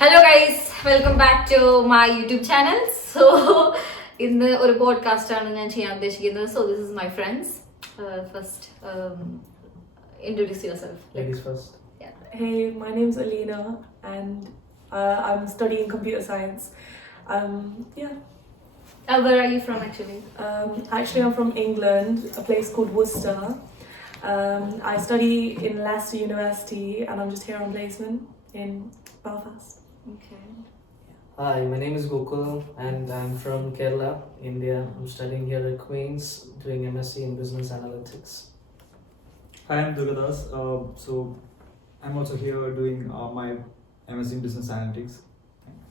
Hello guys, welcome back to my YouTube channel. So, in the podcast, so this is my friends. First, introduce yourself. Ladies first. Yeah. Hey, my name's Alina and I'm studying computer science. Yeah. Where are you from actually? Actually, I'm from England, a place called Worcester. I study in Leicester University and I'm just here on placement in Belfast. Okay. Hi, my name is Gokul and I'm from Kerala, India. I'm studying here at Queen's, doing MSc in Business Analytics. Hi, I'm Durgadas. So I'm also here doing my MSc in Business Analytics.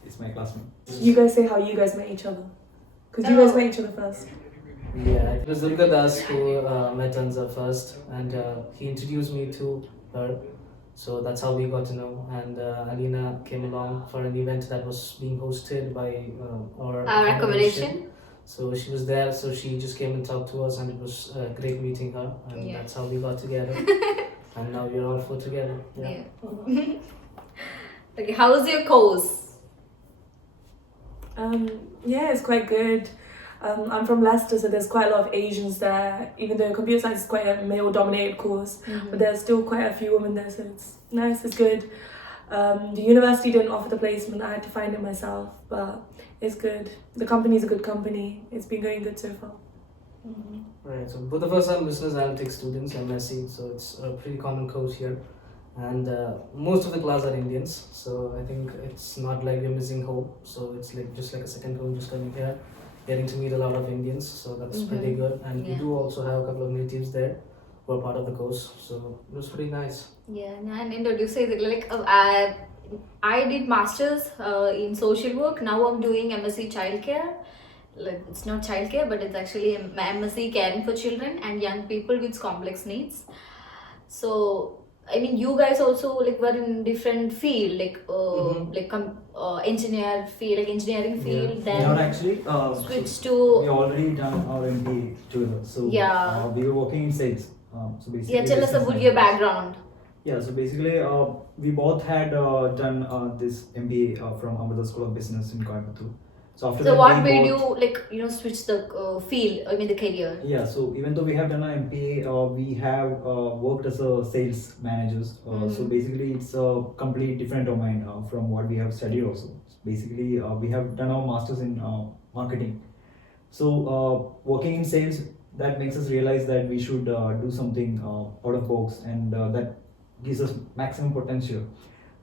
It's my classmate. You guys say how you guys met each other. Because you guys met each other first. Yeah, it was Durga Das who met Anza first, and he introduced me to her. So that's how we got to know. And Alina came along for an event that was being hosted by our Accommodation. So she was there, so she just came and talked to us, and it was great meeting her. And Yeah. that's how we got together. And now we're all four together. Yeah. Okay, how was your course? Yeah, it's quite good. I'm from Leicester, so there's quite a lot of Asians there. Even though computer science is quite a male-dominated course, but there's still quite a few women there, so it's nice, it's good. The university didn't offer the placement, I had to find it myself, but it's good. The company's a good company, it's been going good so far. Right, so both of us are business analytics students, MSc, so it's a pretty common course here. And most of the class are Indians, so I think it's not like we're missing home. So it's like just like a second home, just coming here, getting to meet a lot of Indians, so that's pretty good. And we Yeah. do also have a couple of natives there who are part of the course, so it was pretty nice. Yeah, and introduce it like I did masters in social work. Now I'm doing MSc childcare. Like it's not childcare, but it's actually MSc caring for children and young people with complex needs. So I mean, you guys also like were in different field, like engineer field, like engineering field. Yeah. Then Not actually. switched We to already done our MBA together. So Yeah. we were working in sales. So basically. yeah. Tell us business about your analytics. background. Yeah. So basically, we both had done this MBA from Amrita School of Business in Coimbatore. So after So that, what we made both- you switch the field? I mean the career. Yeah, so even though we have done an MPA, we have worked as a sales managers. So basically, it's a complete different domain from what we have studied also. Basically, we have done our masters in marketing. So working in sales, that makes us realize that we should do something out of box, and that gives us maximum potential.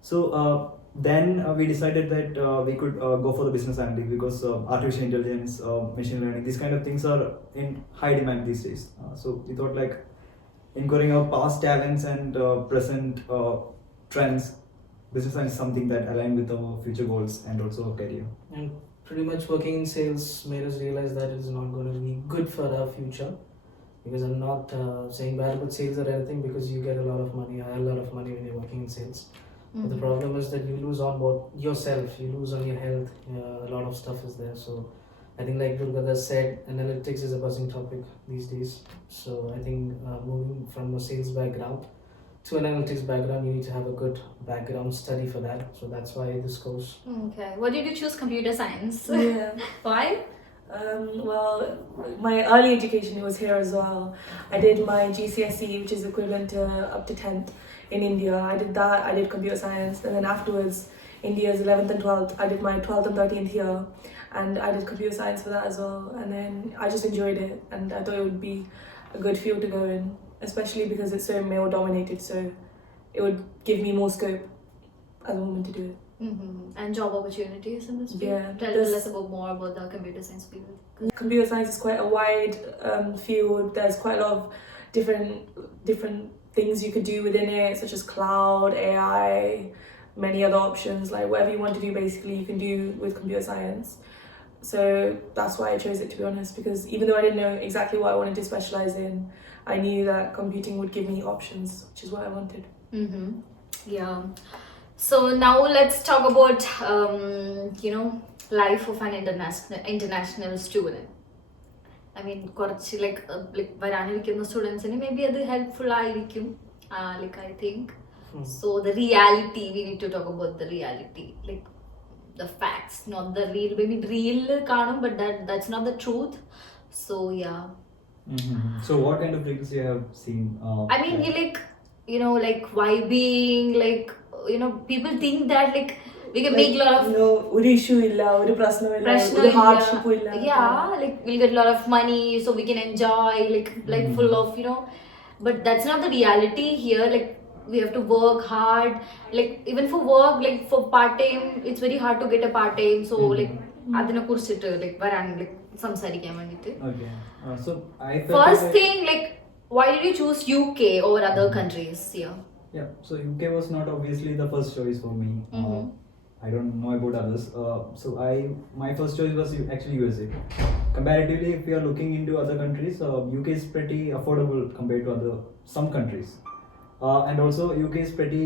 So then we decided that we could go for the business analytics because artificial intelligence, machine learning, these kind of things are in high demand these days. So we thought like inquiring our past talents and present trends, business science is something that align with our future goals and also our career. And pretty much working in sales made us realize that it is not going to be good for our future. Because I'm not saying bad about sales or anything, because you get a lot of money, a lot of money when you're working in sales. But the problem is that you lose on board yourself, you lose on your health, a lot of stuff is there. So I think like Durga said, analytics is a buzzing topic these days. So I think moving from a sales background to an analytics background, you need to have a good background study for that. So that's why this course. Okay. What did you choose? Computer science. Yeah. Why? Well, my early education was here as well. I did my GCSE, which is equivalent to up to 10th in India. I did that, I did computer science, and then afterwards, India's 11th and 12th, I did my 12th and 13th here, and I did computer science for that as well. And then I just enjoyed it, and I thought it would be a good field to go in, especially because it's so male dominated, so it would give me more scope as a woman to do it. And job opportunities in this field. Yeah, Tell there's- us about more about the computer science field. Computer science is quite a wide field. There's quite a lot of different things you could do within it, such as cloud, AI, many other options. Like whatever you want to do, basically, you can do with computer science. So that's why I chose it, to be honest, because even though I didn't know exactly what I wanted to specialize in, I knew that computing would give me options, which is what I wanted. Yeah. So now let's talk about life of an international student. I mean, കുറച്ച് വരാനിരിക്കുന്ന സ്റ്റുഡൻസിന് may be അത് helpful ആയിരിക്കും. Like I think So the reality, we need to talk about the reality, like the facts, not the real. Maybe real kanum, but that's not the truth. So yeah. So what kind of reels you have seen? I mean, you like, like vibing, like, people think that like we can make a lot of ഒരു issue ഇല്ല ഒരു പ്രശ്നമില്ല pressure, ഒരു ഹാർഡ്ഷിപ്പും ഇല്ല yeah, like we'll get a lot of money so we can enjoy, like full of, but that's not the reality here. Like we have to work hard, like even for work, like for part time, it's very hard to get a part time. So like adina kurichittu like varan like samsarikkan vendittu. Okay. So I felt First like- thing, like why did you choose UK over other countries here? Yeah. So UK was not obviously the first choice for me. I don't know about others. So my first choice was actually USA. Comparatively, if you are looking into other countries, UK is pretty affordable compared to some countries. And also UK is pretty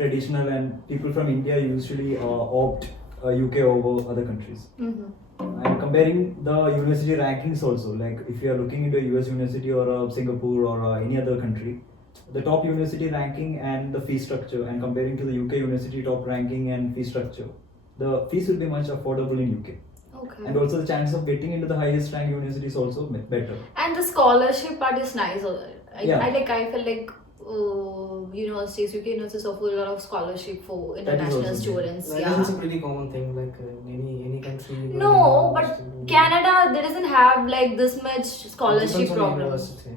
traditional, and people from India usually opt UK over other countries. And comparing the university rankings also, like if you are looking into a US university or Singapore or any other country, the top university ranking and the fee structure, and comparing to the UK university top ranking and fee structure, the fees will be much affordable in UK. Okay. And also the chance of getting into the highest rank university is also better. And the scholarship part is nice. Yeah. I feel like universities, UK universities offer a lot of scholarship for That is international also students. That Yeah. is a pretty common thing, like any country. you go No, to but university, Canada, they doesn't have like this much it scholarship depends on program. university,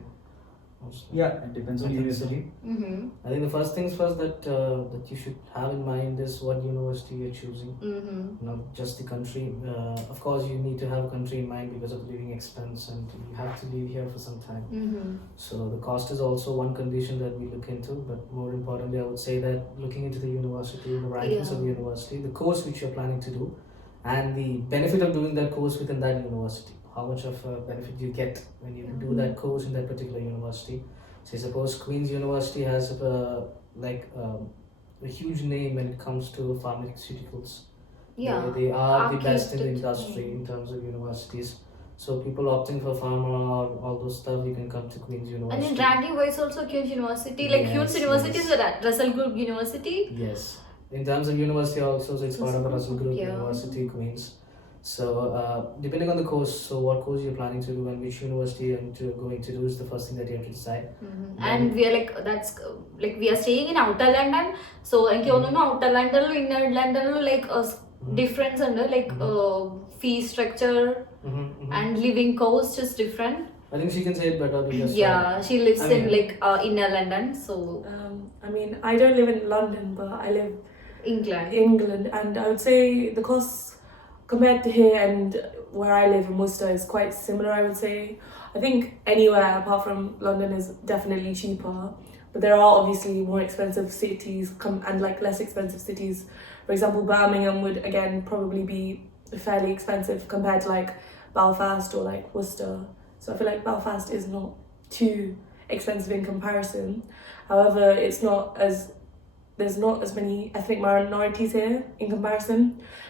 mostly. Yeah, it depends on I think so. university. Mm-hmm. I think the first things first that you should have in mind is what university you're choosing, Mm-hmm. not just the country. Of course, you need to have a country in mind because of the living expense, and you have to live here for some time. Mm-hmm. So the cost is also one condition that we look into. But more importantly, I would say that looking into the university, the rankings of the university, the course which you're planning to do, and the benefit of doing that course within that university. How much of a benefit you get when you do that course in that particular university. Say suppose Queen's University has a huge name when it comes to pharmaceuticals. Yeah. They are the best in the Architect- industry in terms of universities. So people opting for pharma or all those stuff, you can come to Queen's And University. in ranking wise also Queen's University, like Yes, Queen's University yes. is a Russell Group University. Yes. In terms of university also, so it's part of the Russell Group Yeah. University, Queen's. So depending on the course, so what course you're planning to do and which university you're going to do is the first thing that you have to decide. And we are like, that's like we are staying in outer London. So എനിക്ക് തോന്നുന്നു outer London inner London like a difference ഉണ്ട്, like fee structure and living cost is different. I think she can say it better because Yeah, she lives I in mean- like inner London, so I mean, I don't live in London, but I live England. in England, and I would say the cost compared to here and where I live in Worcester is quite similar. I would say I think anywhere apart from London is definitely cheaper, but there are obviously more expensive cities and like less expensive cities. For example, Birmingham would again probably be fairly expensive compared to like Belfast or like Worcester. So I feel like Belfast is not too expensive in comparison. However, there's not as many ethnic minorities here in comparison,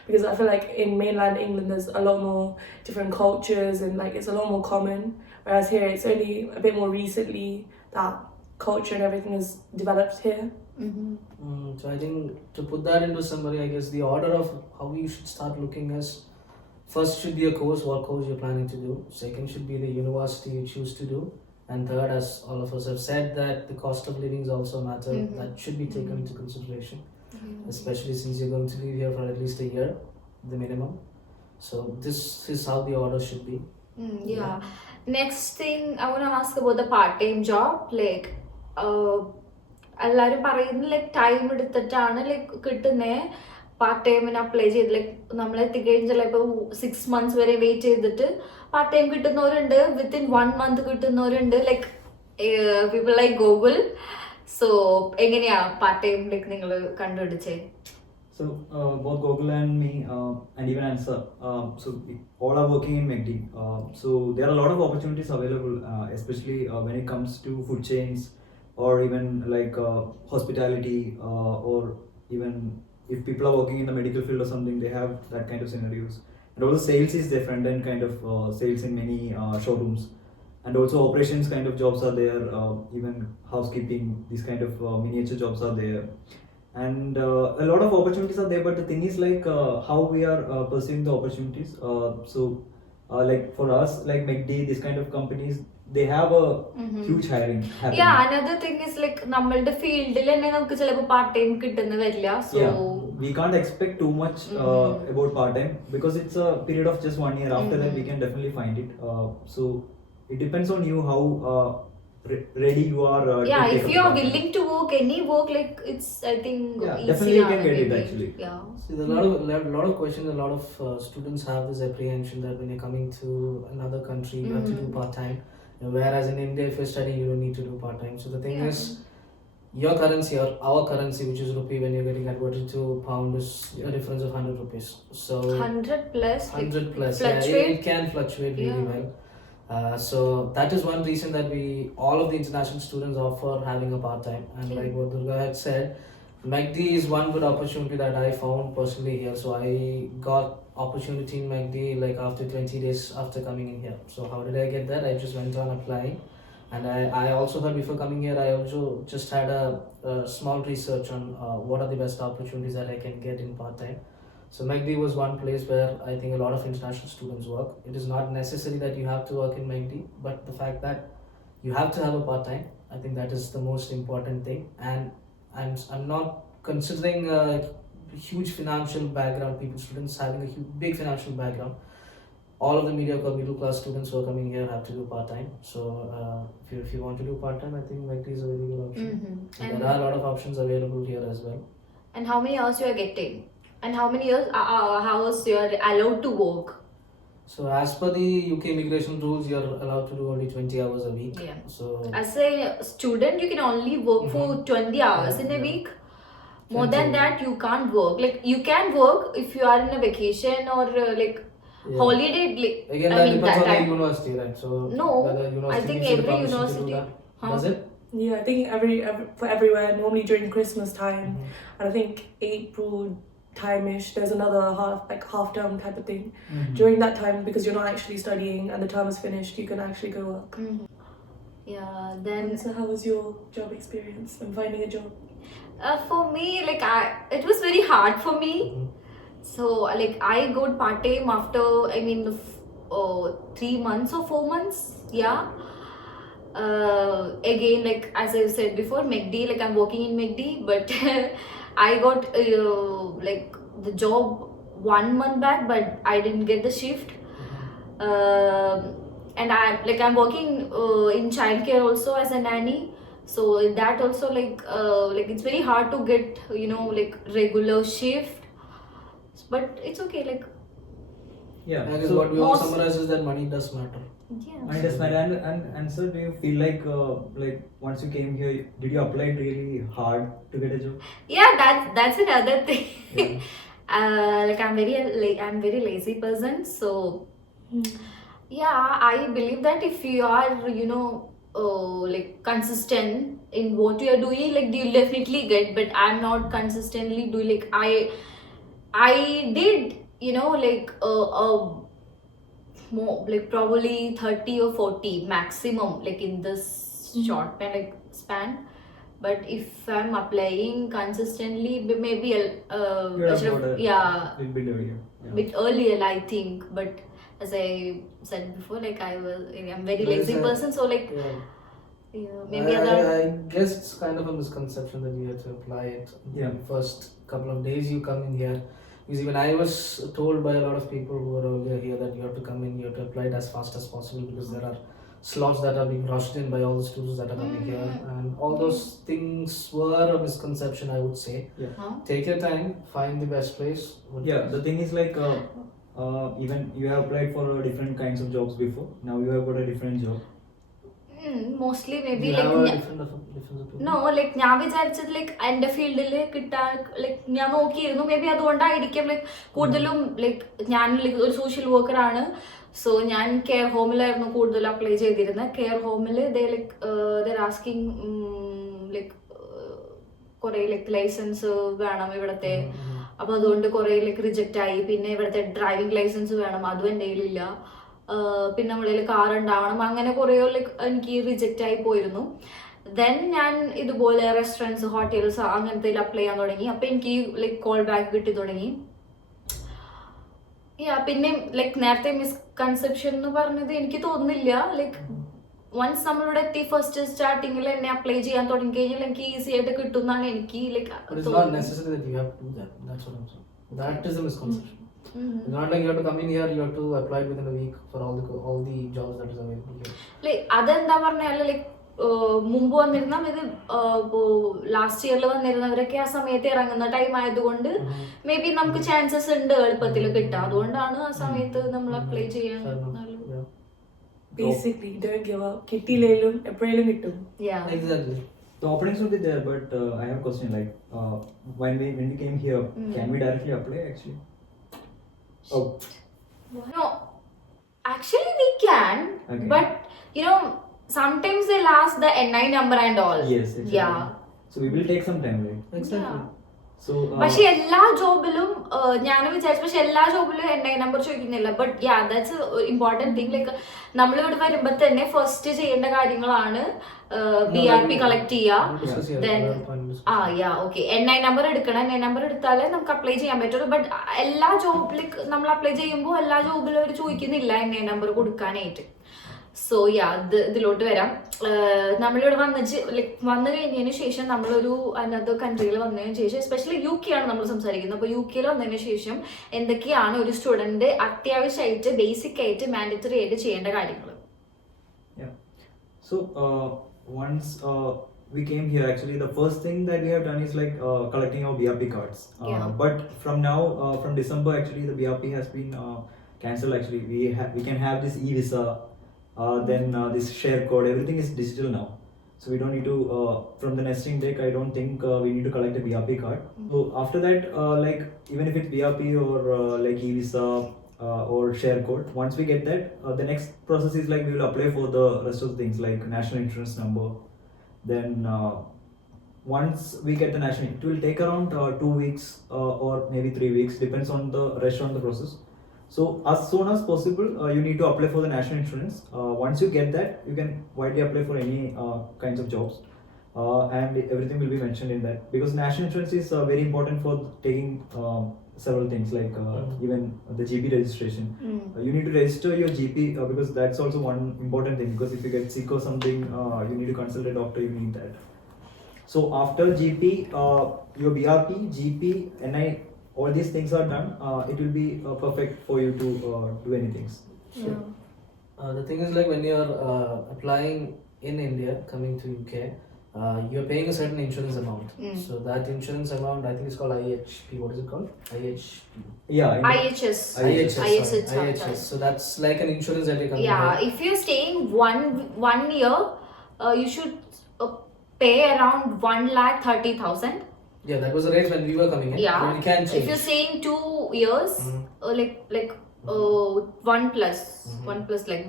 because I feel like in mainland England there's a lot more different cultures and like it's a lot more common, whereas here it's only a bit more recently that culture and everything is developed here. So I think to put that into summary, I guess the order of how you should start looking is, first should be a course, what course you're planning to do. Second should be the university you choose to do. And third, as all of us have said, that the cost of living is also a matter that should be taken into consideration, especially since you're going to live here for at least a year, the minimum. So this is how the order should be. Yeah. Next thing I want to ask about the part-time job. Like, എല്ലാവരും പറയുന്നത് like time എടുത്തിട്ടാണ് like കിട്ടുന്നത്. Part ടൈമിന് apply ചെയ്ത് like നമ്മൾ എത്തിക്കഴിഞ്ഞ് ചിലപ്പോൾ 6 months വരെ വെയിറ്റ് ചെയ്തിട്ട് പാർട്ട് ടൈം കിട്ടുന്നവരുണ്ട്, വിത്തിൻ 1 month കിട്ടുന്നവരുണ്ട്, like people like Google. So എങ്ങനെയാ പാർട്ട് ടൈം ലൈക്ക് നിങ്ങൾ കണ്ടുപിടിച്ചേ? So both Gokul and me and even Answer, so we all are working in McD. So there are a lot of opportunities available, especially when it comes to food chains or even like hospitality, or even if people are working in the medical field or something, they have that kind of scenarios. And also sales is different than kind of sales in many showrooms. and also operations kind of jobs are there, even housekeeping, these kind of miniature jobs are there, and a lot of opportunities are there. But the thing is like how we are pursuing the opportunities. Like for us, like McD, this kind of companies, they have a huge hiring happening. Yeah, another thing is like നമ്മളുടെ ഫീൽഡിൽ തന്നെ നമുക്ക് ചിലപ്പോൾ part time കിട്ടുന്ന വരില്ല. So we can't expect too much about part time because it's a period of just 1 year. After that we can definitely find it. So it depends on you how ready you are. Yeah, to take if up you are part-time. willing to work any work, like it's I think Yeah, easy. definitely you can get it, actually. Yeah. See, there are a lot of questions. A lot of students have this apprehension that when you're coming to another country, you have to do part time. Whereas in India, if you're studying, you don't need to do part time. So the thing Yeah. is, your currency or our currency, which is rupee, when you're getting converted to pound, is a difference of 100 rupees. So 100 plus. 100 plus, fluctuate. it can fluctuate really Yeah. well. So that is one reason that all of the international students offer having a part time. And like what Durga had said, McD is one good opportunity that I found personally here. So I got opportunity in McD like after 20 days after coming in here. So how did I get that? I just went on applying, and I also thought before coming here, I also just had a small research on what are the best opportunities that I can get in part time. So McD was one place where I think a lot of international students work. It is not necessary that you have to work in McD, but the fact that you have to have a part time, I think that is the most important thing. And I'm not considering a huge financial background, students having a big financial background. All of the mediocre middle class students who are coming here have to do part time. So if you want to do part time, I think McD is a very good option. And there are a lot of options available here as well. And how many hours you are getting? And how many hours you are allowed to work? So as per the UK immigration rules, you're allowed to do only 20 hours a week. Yeah. So As a student, you can only work for 20 hours in a Yeah. week. More 20. than that, you can't work. Like you can work if you are in a vacation or like yeah. holiday. Like, Again, I that mean, depends that on the time. university, right? So No, whether university I think gives you the every permission to do university. that. Huh? Does it? Yeah, I think for everywhere, normally during Christmas time, and I think April time-ish, there's another half term type of thing. During that time, because you're not actually studying and the term is finished, you can actually go work. Yeah. Then So how was your job experience and finding a job? for me, like it was very hard for me. So like I got part time after 3 months or 4 months. Yeah. Again, like as I said before, McD, like I'm working in McD, but I got like the job 1 month back, but I didn't get the shift. And I'm working in childcare also as a nanny. So that also like it's very hard to get like regular shift, but it's okay. Like Yeah. I guess So what we all most- summarize is that money does matter. yeah. I understand. And sir, do you feel like once you came here, did you apply really hard to get a job? Yeah, that's another thing. Yeah. Like I'm very lazy person, so yeah, I believe that if you are like consistent in what you are doing, like you'll definitely get. But I'm not consistently doing, like I did like more like probably 30 or 40 maximum, like in this short span. But if I'm applying consistently, maybe You have should have- got a yeah, little bit earlier. Yeah. bit earlier, I think. But as I said before, like I'm very There is lazy a- person, so like Yeah. maybe I other guess it's kind of a misconception that you have to apply it. Yeah. The first couple of days you come in here. Because even I was told by a lot of people who were earlier here that you have to come in, you have to apply it as fast as possible because there are slots that are being rushed in by all the students that are coming here. And all those things were a misconception, I would say. Huh? Take your time, find the best place. Yeah, the thing is like even you have applied for different kinds of jobs before. Now you have got a different job. Mostly maybe you like have a different opinion? No like ഞാൻ വിചാരിച്ചത് like എൻ്റെ ഫീൽഡിൽ കിട്ടാൻ like ഞാൻ നോക്കിയിരുന്നു maybe അതുകൊണ്ടായിരിക്കും like കൂടുതലും like ഞാൻ ലൈക്ക് ഒരു സോഷ്യൽ വർക്കർ ആണ്. സോ ഞാൻ കെയർ ഹോമിലായിരുന്നു കൂടുതൽ അപ്ലൈ ചെയ്തിരുന്നത്. കെയർ ഹോമിൽ ദർ ആസ്കിങ് ലൈക്ക് കുറേ ലൈക്ക് ലൈസൻസ് വേണം ഇവിടത്തെ. അപ്പോൾ അതുകൊണ്ട് കുറേ ലൈക്ക് റിജക്റ്റ് ആയി. പിന്നെ ഇവിടുത്തെ ഡ്രൈവിംഗ് ലൈസൻസ് വേണം, അതും എൻ്റെ കയ്യിലില്ല. പിന്നെ നമ്മളിൽ കാർ ഉണ്ടാവണം, അങ്ങനെ കുറേ ലൈക്ക് എനിക്ക് റിജക്റ്റ് ആയി പോയിരുന്നു. ദെൻ ഞാൻ ഇതുപോലെ റെസ്റ്റോറൻറ്റ്സ്, ഹോട്ടൽസ് അങ്ങനത്തെ അപ്ലൈ ചെയ്യാൻ തുടങ്ങി. അപ്പം എനിക്ക് ലൈക്ക് കോൾ ബാക്ക് കിട്ടി തുടങ്ങി. പിന്നെ ലൈക്ക് നേരത്തെ മിസ്കൺസെപ്ഷൻ എന്ന് പറഞ്ഞത് എനിക്ക് തോന്നുന്നില്ല ലൈക്ക് വൺസ് നമ്മളിവിടെ എത്തി ഫസ്റ്റ് സ്റ്റാർട്ടിങ്ങിൽ എന്നെ അപ്ലൈ ചെയ്യാൻ തുടങ്ങി കഴിഞ്ഞാൽ എനിക്ക് ഈസി ആയിട്ട് കിട്ടും എന്നാണ് എനിക്ക് like But it's not necessary that you have to do that. That's what I'm saying. That is a misconception. It's not like you have to come in here, you have to apply within a week for all the jobs that is available here. Like അതെന്താ പറഞ്ഞാൽ like മുമ്പ് വന്നിരുന്ന ഇത് last ഇയറിൽ വന്നിരുന്നവരൊക്കെ ആ സമയത്ത് ഇറങ്ങുന്ന time ആയതുകൊണ്ട് മേ ബി നമുക്ക് ചാൻസസ് ഉണ്ട് എളുപ്പത്തിൽ കിട്ടാം. അതുകൊണ്ടാണ് ആ സമയത്ത് നമ്മൾ അപ്ലൈ ചെയ്യാൻ നല്ലത്. Basically, don't give up. കിട്ടിയില്ലേലും എപ്പോഴേലും കിട്ടും. Exactly. The openings will be there, but I have a question like when we came here, can we directly apply actually? Oh, No, actually we can, Okay. but you know sometimes they'll ask the NI number and all. yes, exactly. Yeah. So we will take some time, right? Exactly. So പക്ഷെ എല്ലാ ജോബിലും ഞാൻ വിചാരിച്ചു, പക്ഷെ എല്ലാ ജോബിലും NI number ചോദിക്കുന്നില്ല. But that's important thing. Like നമ്മളിവിടെ വരുമ്പോ തന്നെ ഫസ്റ്റ് ചെയ്യേണ്ട കാര്യങ്ങളാണ് BRP കളക്ട് ചെയ്യുക. ദെൻ ഓക്കെ NI നമ്പർ എടുക്കണം. NI നമ്പർ എടുത്താലേ നമുക്ക് അപ്ലൈ ചെയ്യാൻ പറ്റുള്ളൂ. ബട്ട് എല്ലാ ജോബിലേക്ക് നമ്മൾ അപ്ലൈ ചെയ്യുമ്പോൾ എല്ലാ ജോബിലും അവർ ചോദിക്കുന്നില്ല NI നമ്പർ കൊടുക്കാനായിട്ട്. സോ ഇതിലോട്ട് വരാം. നമ്മളിവിടെ വന്നു കഴിഞ്ഞതിന് ശേഷം നമ്മളൊരു അനദർ കൺട്രിയിൽ വന്നതിന് ശേഷം, എസ്പെഷ്യലി UK ആണ് നമ്മൾ സംസാരിക്കുന്നത്. അപ്പോൾ UK വന്നതിന് ശേഷം എന്തൊക്കെയാണ് ഒരു സ്റ്റുഡൻറ് അത്യാവശ്യമായിട്ട് ബേസിക് ആയിട്ട് മാൻഡറ്ററി ആയിട്ട് ചെയ്യേണ്ട കാര്യങ്ങൾ? yeah. So once we came here, actually the first thing that we have done is like collecting our BRP cards. Yeah. But from now, from December, actually the BRP has been cancelled. Actually, we can have this e-visa. Then this share code, everything is digital now, so we don't need to from the nesting deck. I don't think we need to collect a BRP card. So after that, like even if it's BRP or like e-visa or share code, once we get that, the next process is like we will apply for the rest of the things like national insurance number. Then once we get the national, it will take around 2 weeks or maybe 3 weeks, depends on the rush on the process. So as soon as possible, you need to apply for the national insurance. Once you get that, you can widely apply for any kinds of jobs, and everything will be mentioned in that. Because national insurance is very important for taking several things like even the GP registration. You need to register your GP because that's also one important thing. Because if you get sick or something, you need to consult a doctor. You need that. So after GP, your BRP, GP, NI. All these things are done, it will be perfect for you to do anything. The thing is like when you're applying in India, coming to UK, you're paying a certain insurance amount. So that insurance amount, I think it's called IHP. What is it called? IHP. Yeah. IHS. IHS. So that's like an insurance that you're coming. If you're staying one year, you should pay around 1,30,000. Yeah, that was the rate when we were coming in. Yeah. But it can change. If you're saying 2 years, like 1 plus like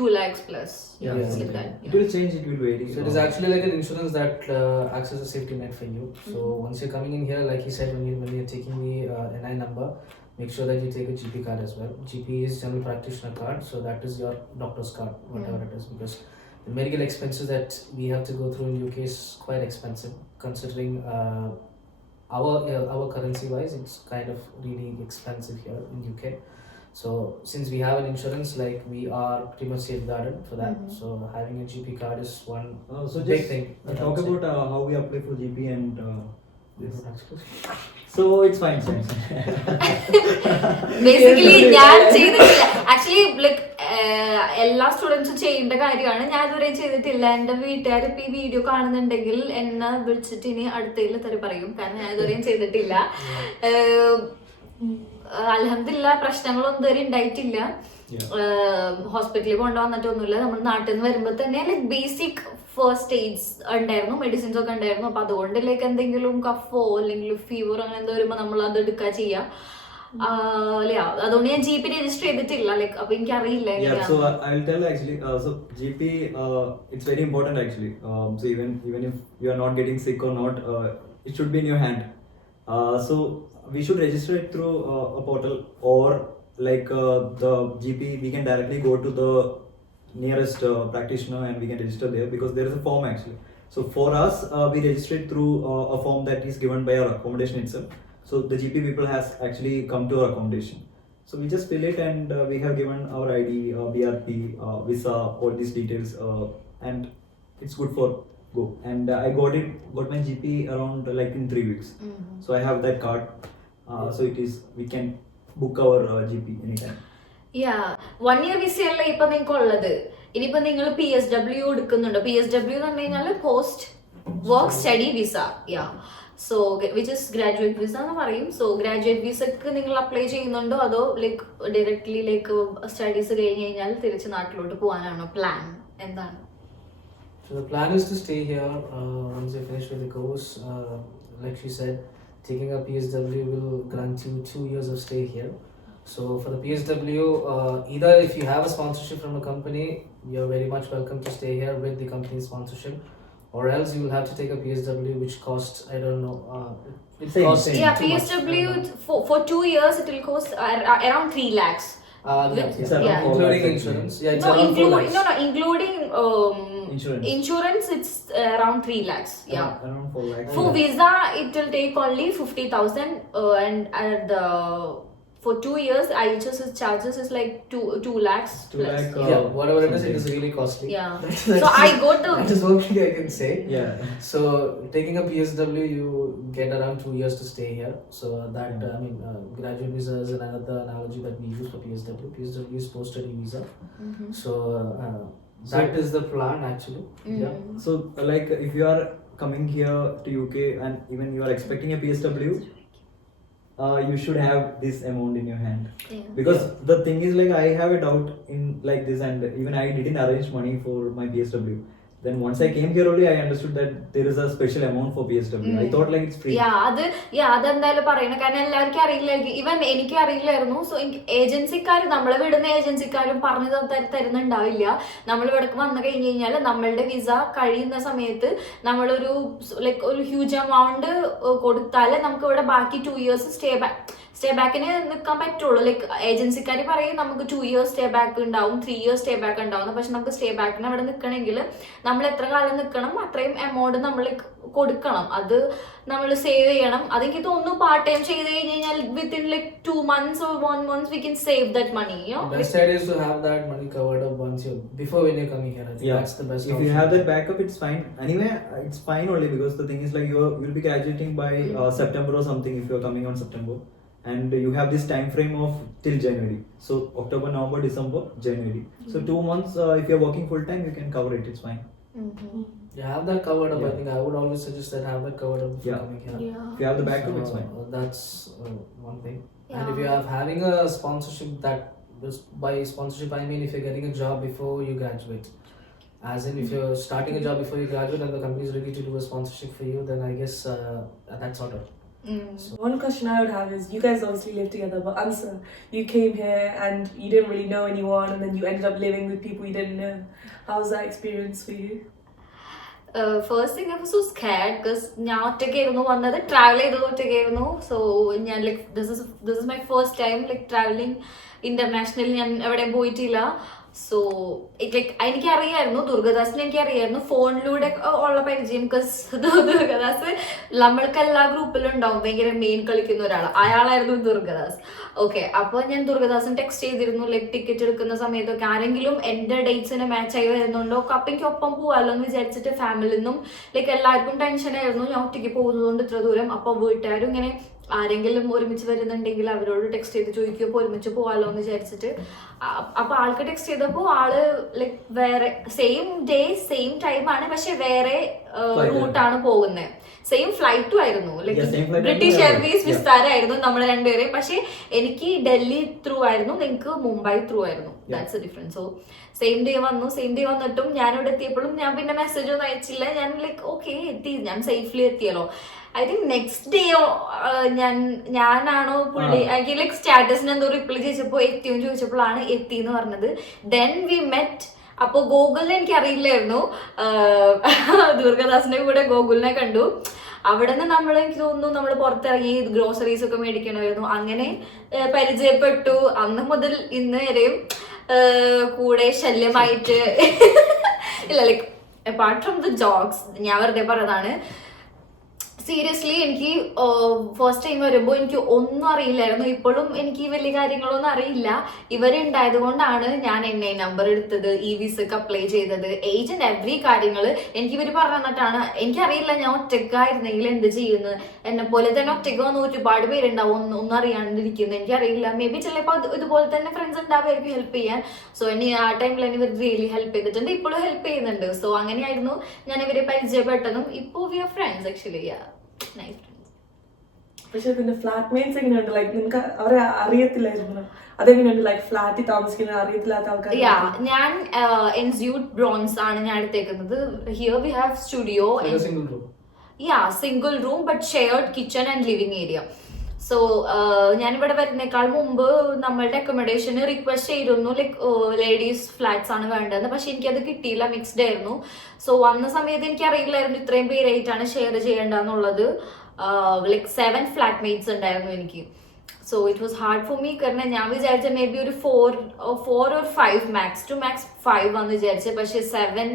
2 lakhs plus. Yeah, like that. It will change. It will vary. So it is actually like an insurance that acts as a safety net for you. So once you're coming in here, like he said, when you're taking the NI number, make sure that you take a GP card as well. GP is general practitioner card, so that is your doctor's card, whatever it is, because the medical expenses that we have to go through in UK is quite expensive, considering our currency wise, it's kind of really expensive here in UK. So since we have an insurance, like we are pretty much safeguarded for that. So having a GP card is one so big just thing. talk about how we apply for GP and this. So it's fine. Basically ഞാൻ ചെയ്തിട്ടില്ല. Actually like എല്ലാ സ്റ്റുഡൻസും ചെയ്യേണ്ട കാര്യമാണ്. ഞാൻ ഇതുവരെ ചെയ്തിട്ടില്ല. എൻ്റെ വീട്ടുകാർ ഇപ്പൊ ഈ വീഡിയോ കാണുന്നുണ്ടെങ്കിൽ എന്നെ വിളിച്ചിട്ട് ഇനി അടുത്തതിൽ തരം പറയും, കാരണം ഞാൻ ഇതുവരെയും ചെയ്തിട്ടില്ല. അൽഹംദുലില്ലാ പ്രശ്നങ്ങളൊന്നും ഇതുവരെ ഉണ്ടായിട്ടില്ല. ഹോസ്പിറ്റലിൽ കൊണ്ടുവന്നിട്ടൊന്നുമില്ല. നമ്മൾ നാട്ടിൽ നിന്ന് വരുമ്പോൾ തന്നെ ലൈക്ക് ബേസിക് ഫസ്റ്റ് എയ്ഡ്സ് ഉണ്ടായിരുന്നു, മെഡിസിൻസ് ഒക്കെ ഉണ്ടായിരുന്നു. അപ്പൊ അതുകൊണ്ട് ലൈക്ക് എന്തെങ്കിലും കഫോ അല്ലെങ്കിൽ ഫീവർ അങ്ങനെ എന്തോ വരുമ്പോൾ നമ്മൾ അത് എടുക്കുക ചെയ്യാം. അതുകൊണ്ട് ഞാൻ GP രജിസ്റ്റർ ചെയ്തിട്ടില്ല. ലൈക്ക് അപ്പൊ എനിക്ക് അറിയില്ല. Yeah, so I'll tell actually. So GP, it's very important actually. So even if you are not getting sick or not, it should be in your hand. So we should register it through a portal, or like the GP, we can directly go to the nearest practitioner and we can register there, because there is a form actually. So for us, we register it through a form that is given by our accommodation itself. So the GP people has actually come to our accommodation. So we just fill it and we have given our ID, BRP, visa, all these details, and it's good for go. And I got my GP around like in 3 weeks. So I have that card. So it is, we can book our GP anytime. Yeah, 1 year visa അല്ല ഇപ്പൊ നിങ്ങൾക്ക് ഉള്ളത്. ഇനിയിപ്പോ നിങ്ങൾ PSW എടുക്കുന്നുണ്ടോ? PSW എന്ന് പറഞ്ഞു കഴിഞ്ഞാൽ post work study visa. Yeah, so which is graduate visa എന്ന് പറയും. സോ ഗ്രാജുവേറ്റ് വിസക്ക് നിങ്ങൾ അപ്ലൈ ചെയ്യുന്നുണ്ടോ, അതോ ലൈക്ക് ഡയറക്ട്ലി ലൈക്ക് സ്റ്റഡീസ് കഴിഞ്ഞ് കഴിഞ്ഞാൽ തിരിച്ച് നാട്ടിലോട്ട് പോകാനാണോ പ്ലാൻ? എന്താണ്? So the plan is to stay here once you finish with the course. Like she said, taking a PSW will grant you 2 years of stay here. So for the PSW, either if you have a sponsorship from a company, you're very much welcome to stay here with the company's sponsorship, or else you will have to take a PSW, which costs, I don't know, it Same, costs same. Yeah, too much. PSW for 2 years it will cost around 3 lakhs. It's around Yeah. 4 Including lakhs, insurance. actually. Yeah, it's No, around 4 including lakhs. including Insurance. it's around 3 lakhs. Yeah. Around 4 lakhs. For visa, it will take only 50,000, and the for 2 years, IHS charges is like 2 lakhs 2 plus. lakh, Yeah, whatever it is something. really costly. Yeah. That's So I go to that is one thing I can say. Yeah. So taking a PSW, you get around 2 years to stay here. So that graduate visa is another analogy that we use for PSW. PSW is post-study visa. So that is the plan actually. Yeah. So like if you are coming here to UK and even you are expecting a PSW, you should have this amount in your hand. Yeah. Because the thing is, like, I have a doubt in like this, and even I didn't arrange money for my PSW. Then once I came here only, I understood that there is a special amount for PSW. I thought like it's free. അതെന്തായാലും പറയണം, കാരണം എല്ലാവർക്കും അറിയില്ലായിരിക്കും. Even എനിക്ക് അറിയില്ലായിരുന്നു. So ഏജൻസിക്കാർ, നമ്മളെ വിടുന്ന ഏജൻസിക്കാരും പറഞ്ഞു തരുന്നുണ്ടാവില്ല. നമ്മൾ ഇവിടെ വന്നു കഴിഞ്ഞ് കഴിഞ്ഞാൽ നമ്മളുടെ വിസ കഴിയുന്ന സമയത്ത് നമ്മളൊരു ലൈക്ക് ഒരു ഹ്യൂജ് എമൗണ്ട് കൊടുത്താൽ നമുക്ക് ഇവിടെ ബാക്കി 2 years സ്റ്റേ ബാക്കിന് നിൽക്കാൻ പറ്റുള്ളൂ. ലൈക്ക് ഏജൻസിക്കാർ പറയും നമുക്ക് 2 years സ്റ്റേ ബാക്ക് ഉണ്ടാവും, 3 years സ്റ്റേ ബാക്ക് ഉണ്ടാവും. പക്ഷെ നമുക്ക് സ്റ്റേ ബാക്കിന് അവിടെ നിൽക്കണമെങ്കിൽ നമ്മൾ എത്ര കാലം നിൽക്കണം, അത്രയും എമൗണ്ട് നമ്മൾ കൊടുക്കണം. അത് നമ്മൾ സേവ് ചെയ്യണം. അതെനിക്ക് തോന്നുന്നു പാർട്ട് ടൈം ചെയ്ത് കഴിഞ്ഞ് കഴിഞ്ഞാൽ within like 2 months or 1 month we can save that money. Best idea is to have that money covered up once before when you're coming here. I think that's the best If option. you have that backup, it's fine. Anyway, it's fine only because the thing is like you'll be graduating by September or something if you're coming on September, and you have this time frame of till January. So October, November, December, January. So 2 months, if you're working full time, you can cover it. It's fine. You have that covered up. Yeah. I think I would always suggest that have that covered up before Yeah. coming here. If you have the backup, it's fine. That's one thing. And Yeah. if you are having a sponsorship, that by sponsorship I mean if you're getting a job before you graduate. As in, if you're starting a job before you graduate and the company is ready to do a sponsorship for you, then I guess that's sort of. One question I would have is, you guys obviously live together, but answer, you came here and you didn't really know anyone, and then you ended up living with people you didn't know. How was that experience for you? First thing I was so squad because ഞാൻ ഒറ്റയ്ക്കായിരുന്നു വന്നത്, travel ചെയ്തത് ഒറ്റയ്ക്കായിരുന്നു. So ഞാൻ like this is my first time like travelling international. ഞാൻ എവിടെയും പോയിട്ടില്ല. So like എനിക്കറിയായിരുന്നു ദുർഗദാസിനെ, എനിക്കറിയായിരുന്നു ഫോണിലൂടെ ഉള്ള പരിചയം. ബിക്കോസ് ദുർഗദാസ് നമ്മൾക്ക് എല്ലാ ഗ്രൂപ്പിലും ഉണ്ടാവും ഭയങ്കര മെയിൻ കളിക്കുന്ന ഒരാൾ, അയാളായിരുന്നു ദുർഗദാസ്. ഓക്കെ, അപ്പോൾ ഞാൻ ദുർഗദാസിന് ടെക്സ്റ്റ് ചെയ്തിരുന്നു ലൈക്ക് ടിക്കറ്റ് എടുക്കുന്ന സമയത്തൊക്കെ ആരെങ്കിലും എൻ്റെ ഡേറ്റ്സിന് മാച്ചായി വരുന്നുണ്ടോ, അപ്പം എനിക്ക് ഒപ്പം പോകാമല്ലോ എന്ന് വിചാരിച്ചിട്ട് ഫാമിലിയിൽ നിന്നും ലൈക്ക് എല്ലാവർക്കും ടെൻഷനായിരുന്നു ഞാൻ ഒറ്റയ്ക്ക് പോകുന്നതുകൊണ്ട് ഇത്ര ദൂരം. അപ്പോൾ വീട്ടുകാരും ഇങ്ങനെ ആരെങ്കിലും ഒരുമിച്ച് വരുന്നുണ്ടെങ്കിൽ അവരോട് ടെക്സ്റ്റ് ചെയ്ത് ചോദിക്കുമ്പോൾ ഒരുമിച്ച് പോകാമല്ലോ എന്ന് വിചാരിച്ചിട്ട് അപ്പൊ ആൾക്ക് ടെക്സ്റ്റ് ചെയ്തപ്പോൾ ആള് ലൈക്ക് വേറെ സെയിം ഡേ സെയിം ടൈമാണ്, പക്ഷെ വേറെ റൂട്ടാണ് പോകുന്നത്. സെയിം ഫ്ലൈറ്റും ആയിരുന്നു, ലൈക്ക് ബ്രിട്ടീഷ് എയർവേസ് വിസ്താരായിരുന്നു നമ്മൾ രണ്ടുപേരെയും. പക്ഷെ എനിക്ക് ഡൽഹി ത്രൂ ആയിരുന്നു, നിങ്ങൾക്ക് മുംബൈ ത്രൂ ആയിരുന്നു. That's A difference. So same day വന്നിട്ടും ഞാനിവിടെ എത്തിയപ്പോഴും ഞാൻ പിന്നെ മെസ്സേജ് ഒന്നും അയച്ചില്ല. ഞാൻ ലൈക്ക് ഓക്കെ എത്തി, ഞാൻ സേഫ്ലി എത്തിയല്ലോ. ഐ തിങ്ക് നെക്സ്റ്റ് ഡേ ഞാനാണോ പുള്ളി എനിക്ക് ലൈക്ക് സ്റ്റാറ്റസിന് എന്തോ റിപ്ലൈ ചോദിച്ചപ്പോൾ എത്തിയോന്ന് ചോദിച്ചപ്പോഴാണ് എത്തി എന്ന് പറഞ്ഞത്. Then we met. അപ്പോൾ ഗോകുലിനെ എനിക്ക് അറിയില്ലായിരുന്നു, ദുർഗദാസിന്റെ കൂടെ ഗോകുലിനെ കണ്ടു. അവിടെ നിന്ന് നമ്മൾ എനിക്ക് തോന്നുന്നു നമ്മൾ പുറത്തിറങ്ങി ഗ്രോസറീസ് ഒക്കെ മേടിക്കണമായിരുന്നു. അങ്ങനെ പരിചയപ്പെട്ടു. അന്ന് മുതൽ ഇന്ന് വരെയും കൂടെ ശല്യമായിട്ട് ഇല്ല, like apart from the jokes ഞാൻ വെറുതെ പറഞ്ഞതാണ്. സീരിയസ്ലി എനിക്ക് ഫസ്റ്റ് ടൈം വരുമ്പോൾ എനിക്ക് ഒന്നും അറിയില്ലായിരുന്നു. ഇപ്പോഴും എനിക്ക് വലിയ കാര്യങ്ങളൊന്നും അറിയില്ല. ഇവരുണ്ടായത് കൊണ്ടാണ് ഞാൻ NI നമ്പർ എടുത്തത്, വിസക്ക് അപ്ലൈ ചെയ്തത്, ഏജ് ആൻഡ് എവറി കാര്യങ്ങൾ എനിക്ക് ഇവർ പറഞ്ഞു തന്നിട്ടാണ്. എനിക്കറിയില്ല ഞാൻ ഒറ്റക്കായിരുന്നെങ്കിൽ എന്ത് ചെയ്യുന്നു. എന്നെ പോലെ തന്നെ ഒറ്റക്ക് വന്ന് ഒരുപാട് പേരുണ്ടാവും ഒന്നും അറിയാണ്ടിരിക്കുന്നു. എനിക്കറിയില്ല. മേ ബി ചിലപ്പോൾ ഇതുപോലെ തന്നെ ഫ്രണ്ട്സ് ഉണ്ടാവുമായിരിക്കും ഹെൽപ്പ് ചെയ്യാൻ. സോ എന്നെ ആ ടൈമിൽ തന്നെ ഇവർ റിയലി ഹെൽപ്പ് ചെയ്തിട്ടുണ്ട്, ഇപ്പോഴും ഹെൽപ്പ് ചെയ്യുന്നുണ്ട്. സോ അങ്ങനെയായിരുന്നു ഞാൻ ഇവരെ പരിചയപ്പെട്ടതും. ഇപ്പോൾ we are friends actually. Nice friends. പക്ഷെ പിന്നെ ഫ്ലാറ്റ്മേറ്റ്സ് എങ്ങനെയുണ്ട്? ലൈക്ക് നിനക്ക് അവരെ അറിയത്തില്ലായിരുന്നു? അതെങ്ങനെയുണ്ട്? ലൈക്ക് ഫ്ലാറ്റിൽ താമസിക്കുന്ന അറിയത്തില്ലാത്ത ആൾക്കാർ? ഞാൻ എൻസ്യൂട്ട് ബ്രോൺസ് ആണ് ഞാൻ എടുത്തേക്കുന്നത്. Here we have studio, single room but shared kitchen and living area. So ഞാനിവിടെ വരുന്നേക്കാൾ മുമ്പ് നമ്മളുടെ അക്കോമഡേഷന് റിക്വസ്റ്റ് ചെയ്തിരുന്നു, ലൈക്ക് ലേഡീസ് ഫ്ലാറ്റ്സ് ആണ് വേണ്ടതെന്ന്. പക്ഷെ എനിക്കത് കിട്ടിയില്ല, മിക്സ്ഡ് ആയിരുന്നു. സോ വന്ന സമയത്ത് എനിക്ക് അറിയില്ലായിരുന്നു ഇത്രയും പേരായിട്ടാണ് ഷെയർ ചെയ്യേണ്ടതെന്നുള്ളത്. ലൈക്ക് 7 ഫ്ലാറ്റ്മേറ്റ്സ് ഉണ്ടായിരുന്നു എനിക്ക്. So it was hard for me. കാരണം ഞാൻ വിചാരിച്ച മേ ബി ഒരു 4 or 5 മാക്സ് ടു മാക്സ് 5 ആണെന്ന് വിചാരിച്ചത്. പക്ഷെ 7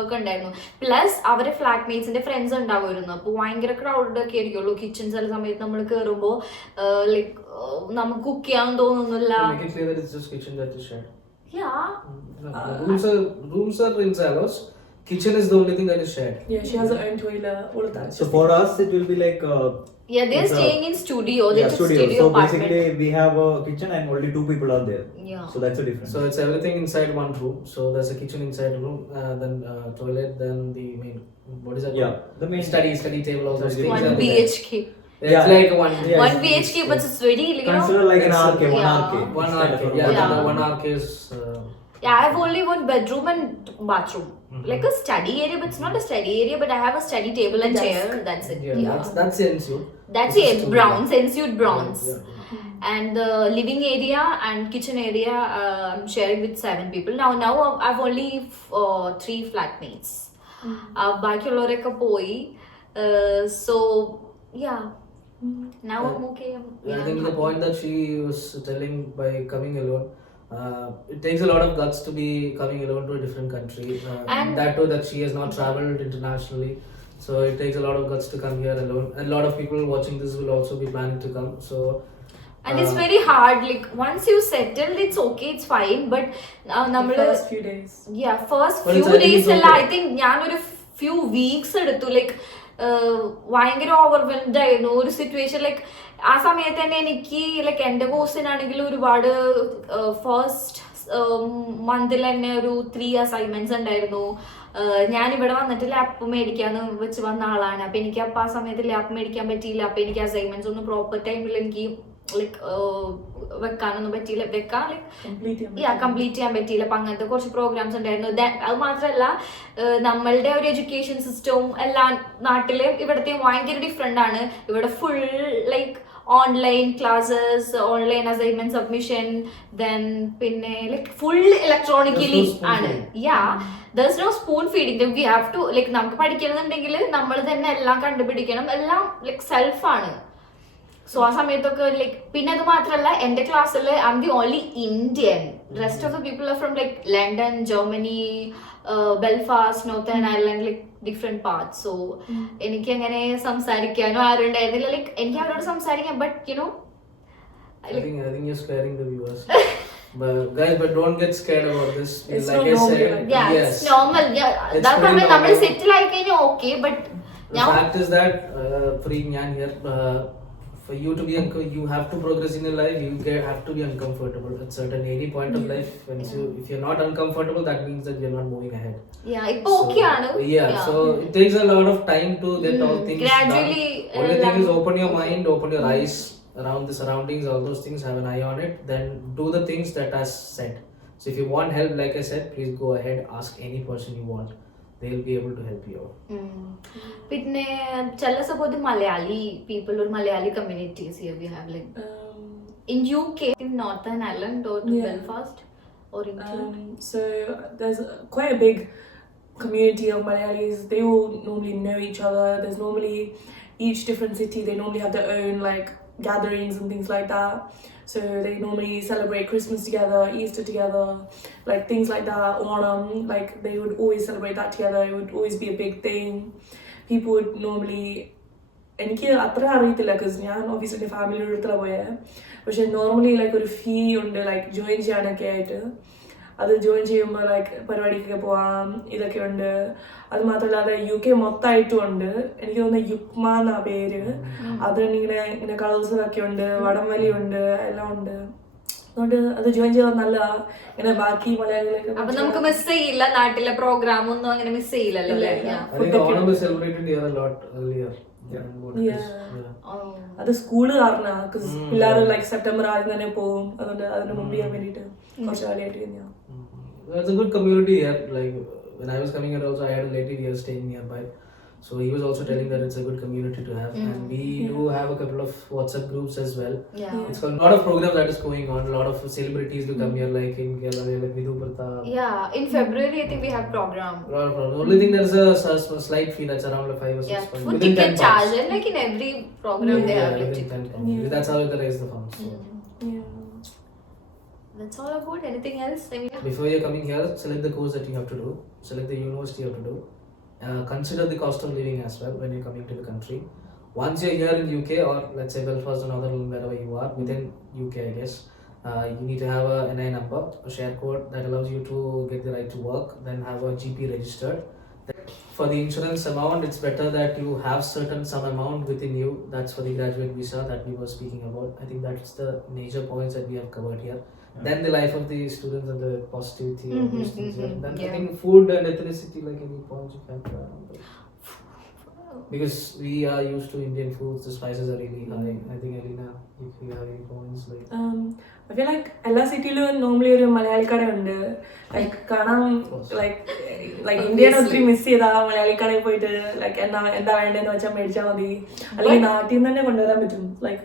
ഒക്കെ ഉണ്ടായിരുന്നു. പ്ലസ് അവരെ ഫ്ലാറ്റ്മേറ്റ്സിന്റെ ഫ്രണ്ട്സ് ഉണ്ടാവുമായിരുന്നു. അപ്പോൾ ഭയങ്കര ക്രൗഡഡ് ഒക്കെ ആയിരിക്കുള്ളൂ കിച്ചൺ. ചില സമയത്ത് നമ്മൾ കയറുമ്പോൾ ലൈക്ക് നമുക്ക് കുക്ക് ചെയ്യാൻ തോന്നുന്നില്ല. Rooms are in silos. Kitchen is the only thing that is shared. Yeah, she has her own toilet, all of that. So for us, it will be like. They're staying in studio. They took studio. studio So apartment. basically, we have a kitchen and only 2 people are there. Yeah. So that's the difference. So it's everything inside one room. So there's a kitchen inside the room, then toilet, then the main. What is that? Yeah, the main study table, all those things. 1 BHK. It's Yeah. like one. Yeah. 1 BHK, but it's very, you know. Consider like an RK, one Yeah. RK. One It's kind RK. of a Yeah, Yeah. the one RK is. Yeah, I have only 1 bedroom and bathroom. Like a study area, but it's not a study area, but I have a study table and Desk. chair. That's it. Yeah, that's the ensuite. That's This is it. two. Browns, ensuite browns. Yeah. And the living area and kitchen area I'm sharing with 7 people. Now I've only 3 flatmates. ബാക്കിയുള്ളവരൊക്കെ പോയി. So yeah. Now I'm okay. I think the point that she was telling by coming alone, it takes a lot of guts to be coming alone to a different country, And- that too that she has not traveled internationally. So it takes a lot of guts to come here alone. And a lot of people watching this will also be planning to come. So And it's very hard. Like once you settled, it's okay, it's fine. But The നമ്മള് first few days. first But few it's- I think days it's അല്ല, okay. I think ഞാനൊരു few weeks എടുത്തു. Like ഭയങ്കര overwhelmed ആയിരുന്നു ഒരു situation. Like ആ സമയത്ത് തന്നെ എനിക്ക് ലൈക്ക് എൻ്റെ കോഴ്സിനാണെങ്കിൽ ഒരുപാട് ഫസ്റ്റ് മന്തിൽ തന്നെ ഒരു 3 അസൈൻമെന്റ്സ് ഉണ്ടായിരുന്നു. ഞാൻ ഇവിടെ വന്നിട്ട് ലാപ്പ് മേടിക്കാന്ന് വെച്ച് വന്ന ആളാണ്. അപ്പൊ എനിക്ക് അപ്പൊ ആ സമയത്ത് ലാപ്പ് മേടിക്കാൻ പറ്റിയില്ല. അപ്പൊ എനിക്ക് അസൈൻമെന്റ്സ് ഒന്നും പ്രോപ്പർ ടൈമിൽ എനിക്ക് ലൈക്ക് വെക്കാനൊന്നും പറ്റിയില്ല. കംപ്ലീറ്റ് ചെയ്യാൻ പറ്റിയില്ല. അപ്പൊ അങ്ങനത്തെ കുറച്ച് പ്രോഗ്രാംസ് ഉണ്ടായിരുന്നു. അത് മാത്രമല്ല നമ്മളുടെ ഒരു എഡ്യൂക്കേഷൻ സിസ്റ്റവും എല്ലാ നാട്ടിലെയും ഇവിടത്തെയും ഭയങ്കര ഡിഫറെന്റ് ആണ്. ഇവിടെ full like online classes, online assignment submission, then പിന്നെ ലൈക്ക് ഫുൾ ഇലക്ട്രോണിക്കലി ആണ്. there's no spoon feeding them. We have to like നമുക്ക് പഠിക്കണമെന്നുണ്ടെങ്കിൽ നമ്മൾ തന്നെ എല്ലാം കണ്ടുപിടിക്കണം. എല്ലാം ലൈക്ക് സെൽഫ് ആണ്. സോ ആ സമയത്തൊക്കെ ലൈക്ക് പിന്നെ അത് മാത്രമല്ല എൻ്റെ ക്ലാസ്സിൽ I M the only Indian. Rest of the people are from like London, Germany, Belfast, northern Ireland, like different parts. So എനിക്ക് അങ്ങനെ സംസാരിക്കാനോ ആരും ഉണ്ടായിരുന്നില്ല. ലൈക്ക് എനിക്ക് അവരോട് സംസാരിക്കാം, but you know I think you're scaring the viewers. But guys, but don't get scared about this. It's like not I normal, said, like- yeah, yes. it's normal. It's That's very why നമ്മൾ normal. സെറ്റിൽ ആയി കഴിഞ്ഞാൽ okay. But The fact is that for Nyan here, for you to be you have to progress in your life. You have to be uncomfortable at certain any point of life. If you're not uncomfortable, that means that you're not moving ahead. ഇപ്പൊ okay ആണ്. So it takes a lot of time to get all things Gradually, done. Only thing is open your mind, open your eyes around the surroundings, all those things, have an eye on it, then do the things that are said. So if you want help, like I said, please go ahead, ask any person you want. They'll be able to help you out. പിന്നെ ചില suppose Malayali people ഒരു Malayali communities here we have like in UK, in Northern Ireland or Yeah. Belfast or England. So there's quite a big community of Malayalis. They all normally know each other. There's normally each different city, they normally have their own like gatherings and things like that. So they normally celebrate Christmas together, Easter together, like things like that. Onam, like they would always celebrate that together. It would always be a big thing. People would normally, എനിക്ക് അത്ര അറിയത്തില്ല because ഞാൻ ഓഫീസിൽ എൻ്റെ ഫാമിലിയുടെ അടുത്താണ് പോയത്, പക്ഷെ നോർമലി ലൈക്ക് ഒരു ഫീ ഉണ്ട് ലൈക്ക് ജോയിൻ ചെയ്യാനൊക്കെ ആയിട്ട്. അത് ജോയിൻ ചെയ്യുമ്പോൾ ലൈക്ക് പരിപാടിക്കൊക്കെ പോവാം, ഇതൊക്കെ ഉണ്ട്. അത് മാത്രമല്ലാതെ UK മൊത്തമായിട്ടും ഉണ്ട്. എനിക്ക് തോന്നുന്നു യുക്മ എന്നാ പേര്. ഇങ്ങനെ കളേഴ്സൊക്കെ ഉണ്ട്, വടംവലി ഉണ്ട്, എല്ലാം ഉണ്ട്. അതുകൊണ്ട് അത് ജോയിൻ ചെയ്താൽ നല്ലതാ. ഇങ്ങനെ ബാക്കി മലയാളികളൊക്കെ അപ്പൊ നമുക്ക് മിസ് ചെയ്യില്ല, നാട്ടിലെ പ്രോഗ്രാം ഒന്നും അങ്ങനെ മിസ് ചെയ്യില്ലല്ലോ അല്ലേ? Onam is celebrated here a lot earlier. അത് സ്കൂള് കാരണമാണ്. പിള്ളേർ ലൈക്ക് സെപ്റ്റംബർ ആദ്യം തന്നെ പോകും. അതുകൊണ്ട് അതിന് മുമ്പ് ചെയ്യാൻ വേണ്ടിട്ട് കുറച്ച് കാലമായിട്ട് തന്നെയാണ്. It's a good community here. Like when I was coming here also, I had a relative here staying nearby. So he was also telling that it's a good community to have. And we do have a couple of WhatsApp groups as well. Yeah. It's called a lot of programs that is going on. A lot of celebrities do come here, like in Kerala, like Vidhu Pratap. Yeah, in February I think we have program. A lot of programs. The only thing there's a slight fee that's around like 5 or 6 Yeah, pounds. food Within ticket 10 charge, pounds. and like in every program they have like within ticket. 10 pounds. Yeah. That's how they raise the funds. So. That's all about. Anything else? I mean, Before you're coming here, select the course that you have to do, select the university you have to do, consider the cost of living as well when you're coming to the country. Once you're here in UK or let's say Belfast or Northern wherever you are, within UK I guess, you need to have a NI number, a share code that allows you to get the right to work, then have a GP registered. For the insurance amount, it's better that you have some amount within you. That's for the graduate visa that we were speaking about. I think that's the major points that we have covered here. Then the life of the students and the positivity of these things. Then I think food and ethnicity, like any points you can because we are used to Indian foods, the spices are really high. I think Alina, if you have any points like I feel like എല്ലാ സിറ്റിയിലും normally ഒരു മലയാളിക്കട ഉണ്ട്. Like കാണാൻ like ഇന്ത്യനെ ഒത്തിരി miss ചെയ്താ മലയാളിക്കടയിൽ പോയിട്ട് like എന്താ വേണ്ടതെന്ന് വെച്ചാൽ മേടിച്ചാൽ മതി. അല്ലെങ്കിൽ നാട്ടിൽ നിന്ന് തന്നെ കൊണ്ടുവരാൻ പറ്റും. ലൈക്ക്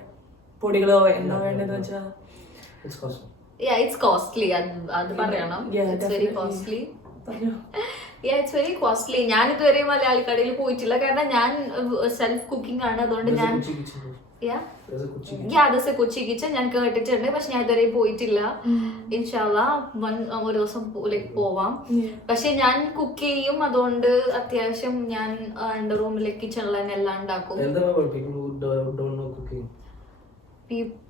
പൊടികളോ എന്താ വേണ്ടതെന്ന് വെച്ചാൽ. it's costly. yeah, it's costly. അത് പറയണം. Yeah, It's very definitely. costly. Yeah, it's very costly. ഞാൻ ഇതുവരെ മലയാളി കടയിൽ പോയിട്ടില്ല, കാരണം ഞാൻ സെൽഫ് കുക്കിംഗ് ആണ്. അതുകൊണ്ട് There's a ഞാൻ Kochi kitchen. There's a Kochi kitchen. അതൊക്കെ കൊച്ചി കിച്ചൺ ഞാൻ കേട്ടിട്ടുണ്ട്, പക്ഷെ ഞാൻ ഇതുവരെ പോയിട്ടില്ല. ഇൻഷാല്ലാ ഒരു ദിവസം പോവാം. പക്ഷെ ഞാൻ കുക്ക് ചെയ്യും, അതുകൊണ്ട് അത്യാവശ്യം ഞാൻ എന്റെ റൂമിലെ കിച്ചണിൽ തന്നെ എല്ലാം ഉണ്ടാക്കും. Tell them about people who don't know cooking. People,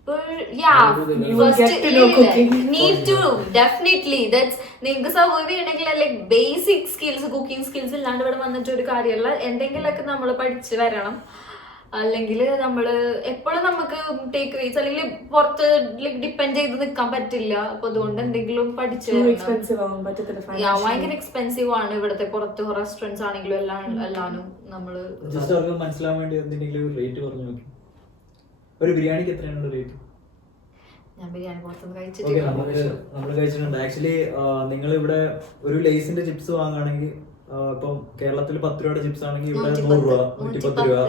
You will get to know cooking. need to definitely. That's നിങ്ങൾക്ക് സർവൈവ് ചെയ്യണമെങ്കിൽ like basic skills, cooking skills ഇല്ലാണ്ട് ഇവിടെ വന്നിട്ട് ഒരു കാര്യമല്ല. എന്തെങ്കിലുമൊക്കെ നമ്മൾ പഠിച്ച് വരണം. അല്ലെങ്കിൽ നമ്മൾ എപ്പോഴും നമുക്ക് ടേക്ക് വേസ് അല്ലെങ്കിൽ പുറത്ത് ലൈക് ഡിപ്പെൻഡ് ചെയ്ത് നിൽക്കാൻ പറ്റില്ല. അപ്പൊ അതുകൊണ്ട് എന്തെങ്കിലും പഠിച്ചു ഭയങ്കര എക്സ്പെൻസീവ് ആണ് ഇവിടുത്തെ പുറത്ത് റെസ്റ്റോറൻറ്റ്സ് ആണെങ്കിലും എല്ലാനും നമ്മള് ജസ്റ്റ് അവർക്ക് മനസ്സിലാവാൻ വേണ്ടി എന്തെങ്കിലും റേറ്റ് പറഞ്ഞു നോക്കി. ഒരു ബിരിയാണിക്ക് എത്രയാണ് റേറ്റ്? ഞാൻ ബിരിയാണി പുറത്തുനിന്ന് നമ്മൾ കഴിച്ചിട്ടുണ്ട്. ആക്ച്വലി നിങ്ങൾ ഇവിടെ ഒരു ലേസിന്റെ ചിപ്സ് വാങ്ങുകയാണെങ്കിൽ ഇപ്പം കേരളത്തിൽ 10 രൂപയുടെ ചിപ്സ് ആണെങ്കിൽ ഇവിടെ 100 രൂപ, 110 രൂപ.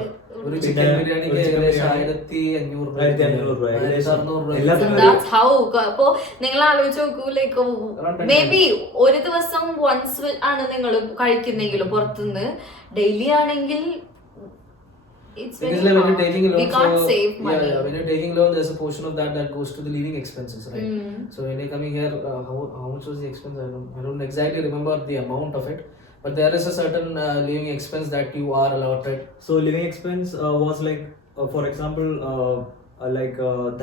ഒരു ചിക്കൻ ബിരിയാണിക്ക് ഏകദേശം 1500 രൂപ, ഏകദേശം 600 രൂപ. അപ്പൊ നിങ്ങൾ ആലോചിച്ച് നോക്കൂ, ലൈക്ക് മേ ബി ഒരു ദിവസം വൺസ് ആണ് നിങ്ങൾ കഴിക്കുന്നെങ്കിലും പുറത്തുനിന്ന്, ഡെയിലി ആണെങ്കിൽ it's very because like when you're taking a loan, we can't save money. when you're taking loan, there's a portion of that goes to the living expenses, right? So when you're coming here, how much was the expense? I don't exactly remember the amount of it, but there is a certain living expense that you are allotted. So living expense was like for example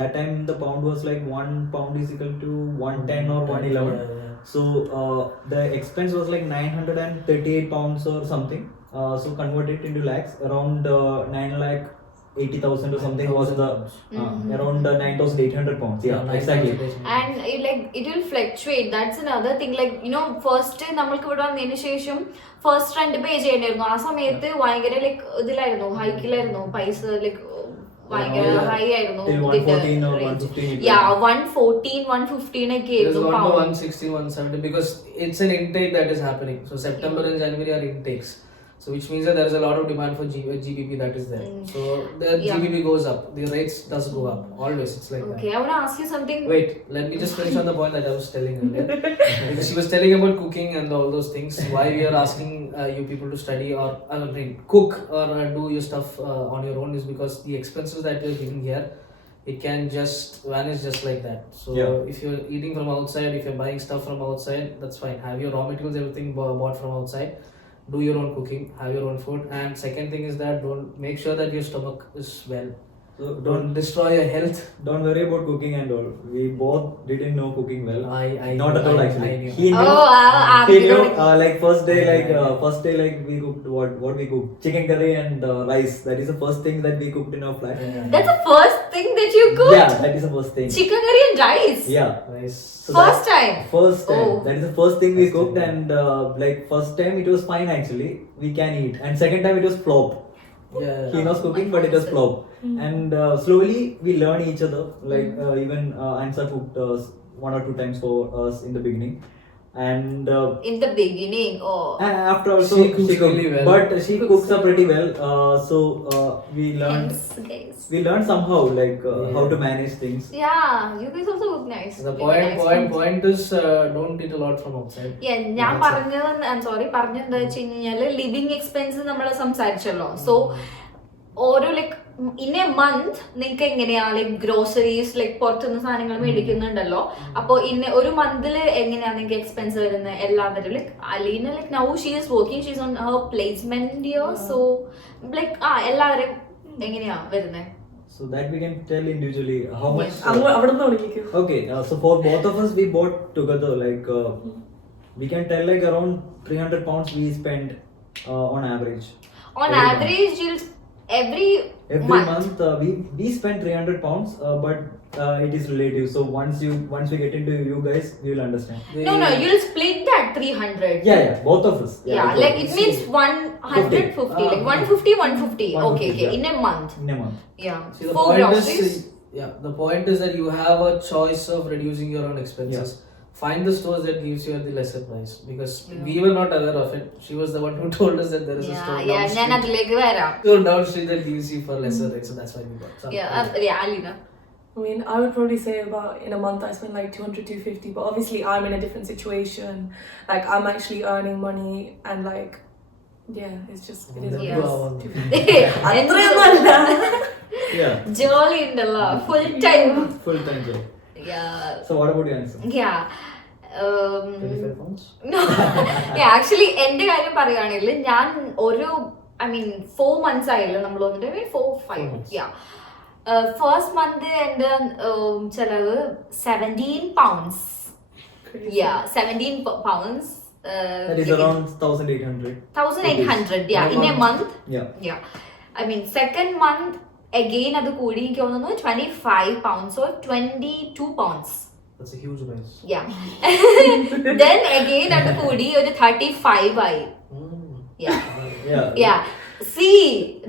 that time the pound was like 1 pound is equal to 110 or 111. So the expense was like 938 pounds or something. So convert it into lakhs, around 9,80,000 or something was the around 9,800 pounds. Yeah, exactly. And it will fluctuate. That's another thing. Like first നമ്മൾക്ക് ഇവിടെ വന്നതിന് ശേഷം first rent പേ ചെയ്യേണ്ടിയിരുന്നു. ആ സമയത്ത് ഭയങ്കര like ഇതിലായിരുന്നു, ഹൈക്കിലായിരുന്നു പൈസ, like ഭയങ്കര high ആയിരുന്നു. 114, 115 ഒക്കെ ആയിരുന്നു. 160, 170 because it's an intake that is happening. So September and January are intakes. So which means that there is a lot of demand for GBP that is there. So the Yeah. GBP goes up, the rates does go up. Always, it's like Okay, I want to ask you something. that. Wait, let me just finish on the point that I was telling earlier. Because she was telling about cooking and all those things. Why we are asking you people to study or cook or do your stuff on your own is because the expenses that you're giving here, it can just vanish just like that. So Yeah. if you're eating from outside, if you're buying stuff from outside, that's fine. Have your raw materials, everything bought from outside. Do your own cooking, have your own food. And second thing is that don't make sure that your stomach is well. So Don't destroy your health. don't worry about cooking and all. We both didn't know cooking well. I Not at all I actually. knew. He knew. I'm He knew. good. Like first day, Yeah. like we cooked what we cooked chicken curry and rice. That is the first thing that we cooked in our flat. Yeah. That's the first thing that you cooked? Yeah, that is the first thing. Chicken curry and rice? Yeah. Nice. So First time? First time. Oh. That is the first thing we First cooked, time. and like first time it was fine actually. We can eat, and second time it was flop. Yeah. He knows cooking, but it was flop. And slowly we learn each other. Like even Ansa cooked one or two times for us in the beginning, and In the beginning, oh. after also She cooks cooked, really well. but she Cooks cooks so pretty well. So we learned. Hence, guys. We learned somehow like how to manage things. Yeah, you guys also look nice. The Really nice. point is don't eat a lot from outside. Yeah, ഞാൻ That's it. പറഞ്ഞത് I sorry പറഞ്ഞത് എന്താ വെച്ച് കഴിഞ്ഞാല് living expense നമ്മൾ സംസാരിച്ചല്ലോ. So ഓരോ like in A month നിങ്ങൾക്ക് എങ്ങനെയാ ലൈക്ക് ഗ്രോസറീസ് ലൈക്ക് പുറത്തുനിന്ന് സാധനങ്ങൾ മേടിക്കുന്നുണ്ടല്ലോ. അപ്പൊ ഒരു മന്തിൽ എങ്ങനെയാ നിങ്ങൾക്ക് എക്സ്പെൻസ് വരുന്നത് എല്ലാവരും like Aleena like now she is working she is on her placement year. So like എല്ലാവരും എങ്ങനെയാ വരുന്നത്? So that we can tell individually how much. അവിടെ നിന്ന് തുടങ്ങിക്കോ. Okay, so for both of us, we bought together. Like we can tell like around 300 pounds we spend on average. On Every average, every Every month we spend 300 pounds, but it is relative. So once we get into you guys, we will understand. No, you'll split that 300. Yeah, both of us. Yeah, both like of it us. means 150, like 150, 150. 150, Okay, yeah. in a month. In a month. Yeah. See, the For point groceries. is, the point is that you have a choice of reducing your own expenses. Find the stores that gives you at the lesser price because we were not aware of it. She was the one who told us that there is a store ഞാൻ downstreet. അതിലേക്ക് വരാം. Store downstreet that gives you for lesser rates, so that's why we got some. Yeah, Alina. I mean, I would probably say about in a month I spend like 200, 250, but obviously I'm in a different situation. Like I'm actually earning money and like, yeah, it's just, it is Yes. അത്രയൊന്നുമല്ല. Yeah. ജോലി ഉണ്ടല്ലോ full time. Full time job. Yeah. So what about your answer? Yeah. 25 pounds. Actually എന്റെ കാര്യം പറയുകയാണെങ്കിൽ ഞാൻ ഒരു I mean 4 months ആയല്ലോ നമ്മൾ വന്നിട്ട് 4-5 months. ഫസ്റ്റ് മന്ത് എന്റെ ചെലവ് 17 pounds. Yeah, 17 pounds. That is around 1,800. 1,800, yeah, in a month. Yeah. Yeah. I mean, second month again അത് കൂടി എനിക്ക് തോന്നുന്നു 25 pounds or 22 pounds. That's a huge rise. Yeah. Then again അത് കൂടി ഒരു 35 ആയി. Yeah. Yeah. Yeah. See,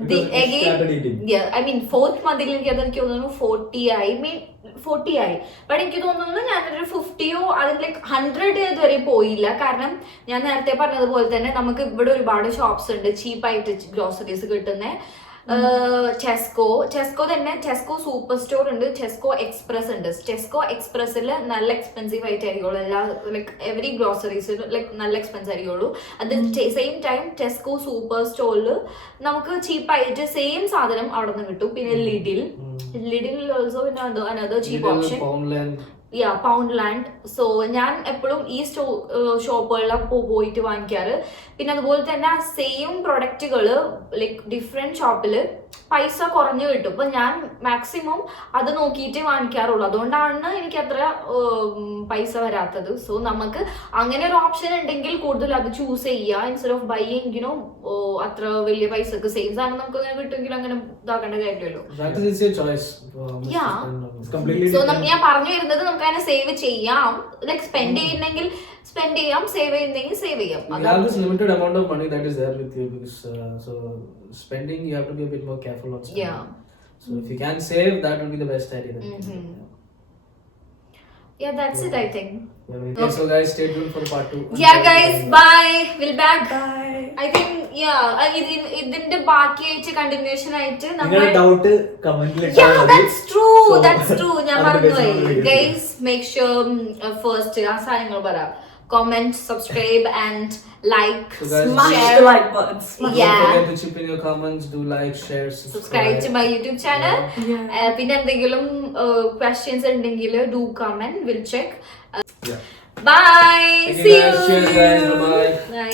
the Because it again, started eating. yeah, I mean, fourth month എനിക്ക് തോന്നുന്നു 40 ആയി. I mean, 40 ആയി. ബട്ട് എനിക്ക് തോന്നുന്നു ഞാനൊരു 50യോ അതിന് ലൈക്ക് 100 ഇതുവരെ പോയില്ല. കാരണം ഞാൻ നേരത്തെ പറഞ്ഞതുപോലെ തന്നെ നമുക്ക് ഇവിടെ ഒരുപാട് ഷോപ്സ് ഉണ്ട് ചീപ്പായിട്ട് ഗ്രോസറീസ് കിട്ടുന്ന. ടെസ്കോ തന്നെ ടെസ്കോ സൂപ്പർ സ്റ്റോർ ഉണ്ട്, ടെസ്കോ എക്സ്പ്രസ് ഉണ്ട്. ടെസ്കോ എക്സ്പ്രസ്സിൽ നല്ല എക്സ്പെൻസീവ് ആയിട്ട് ആയിരിക്കുള്ളൂ എല്ലാ ലൈക്ക് എവറി ഗ്രോസറീസ് ലൈക്ക് നല്ല എക്സ്പെൻസ് ആയിരിക്കുള്ളൂ. അത് സെയിം ടൈം ടെസ്കോ സൂപ്പർ സ്റ്റോറിൽ നമുക്ക് ചീപ്പായിട്ട് സെയിം സാധനം അവിടെ നിന്ന് കിട്ടും. പിന്നെ ലിഡിൽ ഓൾസോ പിന്നെ അനദർ ചീപ്പ് ഓപ്ഷൻ. പൗണ്ട്ലാൻഡ്. സോ ഞാൻ എപ്പോഴും ഈ ഷോപ്പുകളിലാണ് പോയിട്ട് വാങ്ങിക്കാറ്. പിന്നെ അതുപോലെ തന്നെ സെയിം പ്രൊഡക്റ്റുകൾ ലൈക്ക് ഡിഫറെന്റ് ഷോപ്പിൽ പൈസ കുറഞ്ഞു കിട്ടും. അപ്പൊ ഞാൻ മാക്സിമം അത് നോക്കിയിട്ട് വാങ്ങിക്കാറുള്ളൂ. അതുകൊണ്ടാണ് എനിക്ക് അത്ര പൈസ വരാത്തത്. സോ നമുക്ക് അങ്ങനെ ഒരു ഓപ്ഷൻ ഉണ്ടെങ്കിൽ കൂടുതൽ അത് ചൂസ് ചെയ്യുക ഇൻസ്റ്റെഡ് ഓഫ് ബൈയിങ് യുനോ അത്ര വലിയ പൈസക്ക് സെയിം സാധനം നമുക്ക് അങ്ങനെ കിട്ടുമെങ്കിൽ അങ്ങനെ ഇതാക്കേണ്ട കാര്യമല്ലോ. That is your choice. Yeah. It's completely so different. ഞാൻ പറഞ്ഞു വരുന്നത് നമുക്ക് അങ്ങനെ സേവ് ചെയ്യാം. ലൈക്ക് സ്പെൻഡ് ചെയ്യുന്നെങ്കിൽ സ്പെൻഡ് ചെയ്യാം, സേവ് ചെയ്യുന്നെങ്കിൽ സേവ് ചെയ്യാം. You have this limited amount of money that is there with you because so spending you have to be a bit more careful on spending. Yeah. So if you can save, that will be the best idea. That you can do. Yeah, that's it, I think. Yeah, so guys, stay tuned for part 2. Yeah, guys, bye. We'll back. Bye. I think ഇതിന്റെ ബാക്കിയായിട്ട് continuation ആയിട്ട് നിങ്ങളുടെ doubt കമന്റിൽ Yeah, that's true. So, That's true. ഞാൻ അതിന്റെ base മറന്നുപോയി. നമ്മൾ video Guys, make sure first ആ സാധനങ്ങൾ പറ. Comment, subscribe and like, So guys, Smash share, the like button. Smash Yeah. Don't forget to chip in your comments, do like, share, subscribe to my YouTube channel. Yeah. പിന്നെ എന്തെങ്കിലും questions ഉണ്ടെങ്കിൽ do comment. We'll check. Yeah. Bye. Thank you See guys. you. Cheers guys. Bye bye. Bye.